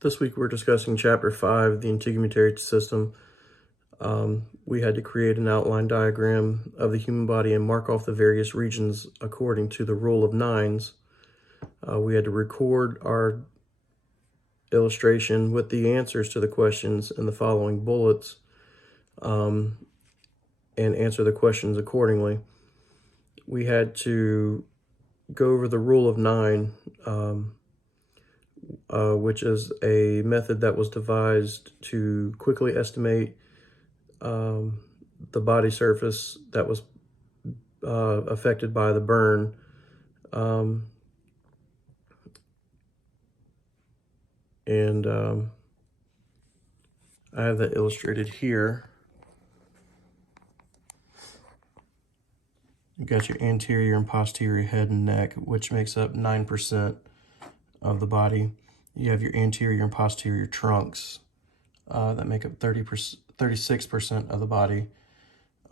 This week we're discussing Chapter 5, the integumentary system. We had to create an outline diagram of the human body and mark off the various regions according to the rule of nines. We had to record our illustration with the answers to the questions in the following bullets and answer the questions accordingly. We had to go over the rule of nine, which is a method that was devised to quickly estimate the body surface that was affected by the burn. I have that illustrated here. You got your anterior and posterior head and neck, which makes up 9% of the body. You have your anterior and posterior trunks that make up 36% of the body.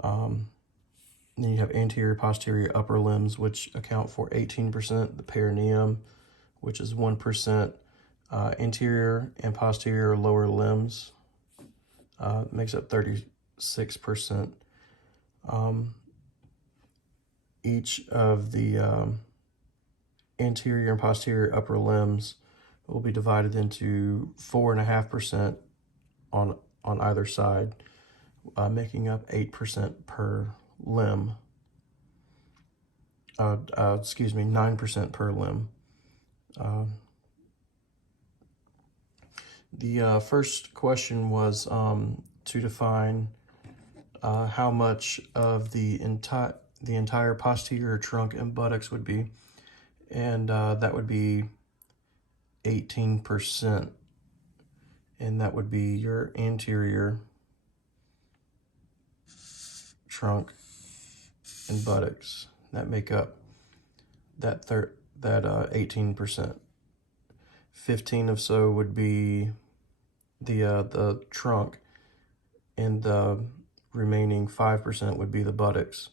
Then you have anterior, posterior, upper limbs, which account for 18%. The perineum, which is 1%. Interior and posterior lower limbs makes up 36%. Each of the anterior and posterior upper limbs will be divided into 4.5% on either side, making up 8% per limb. 9% per limb. The first question was to define how much of the entire posterior trunk and buttocks would be, and that would be 18%, and that would be your anterior trunk and buttocks that make up that 18%. 15 of so would be the trunk, and the remaining 5% would be the buttocks.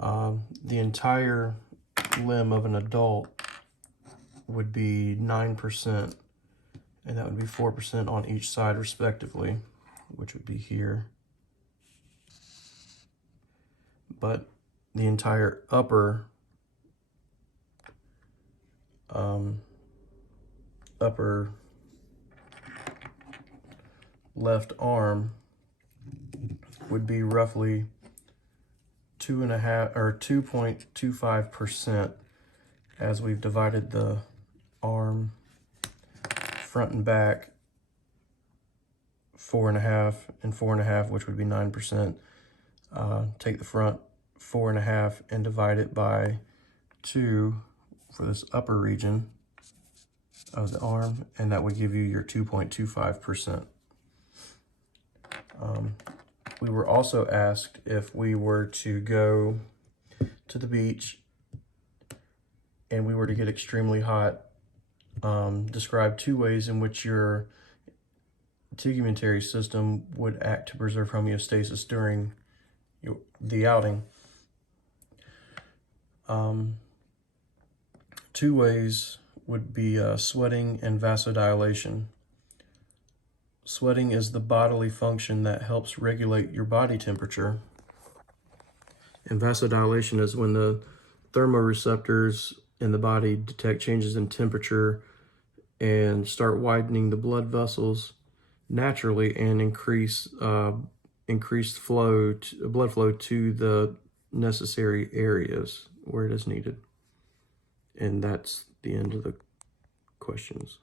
The entire limb of an adult would be 9%, and that would be 4% on each side respectively, which would be here. But the entire upper left arm would be roughly 2.25%, as we've divided the arm front and back 4.5 and 4.5, which would be 9%. Take the front 4.5 and divide it by 2 for this upper region of the arm, and that would give you your 2.25%. We were also asked if we were to go to the beach and we were to get extremely hot, describe 2 ways in which your integumentary system would act to preserve homeostasis during the outing. 2 ways would be sweating and vasodilation. Sweating is the bodily function that helps regulate your body temperature. And vasodilation is when the thermoreceptors in the body detect changes in temperature and start widening the blood vessels naturally and increased blood flow to the necessary areas where it is needed. And that's the end of the questions.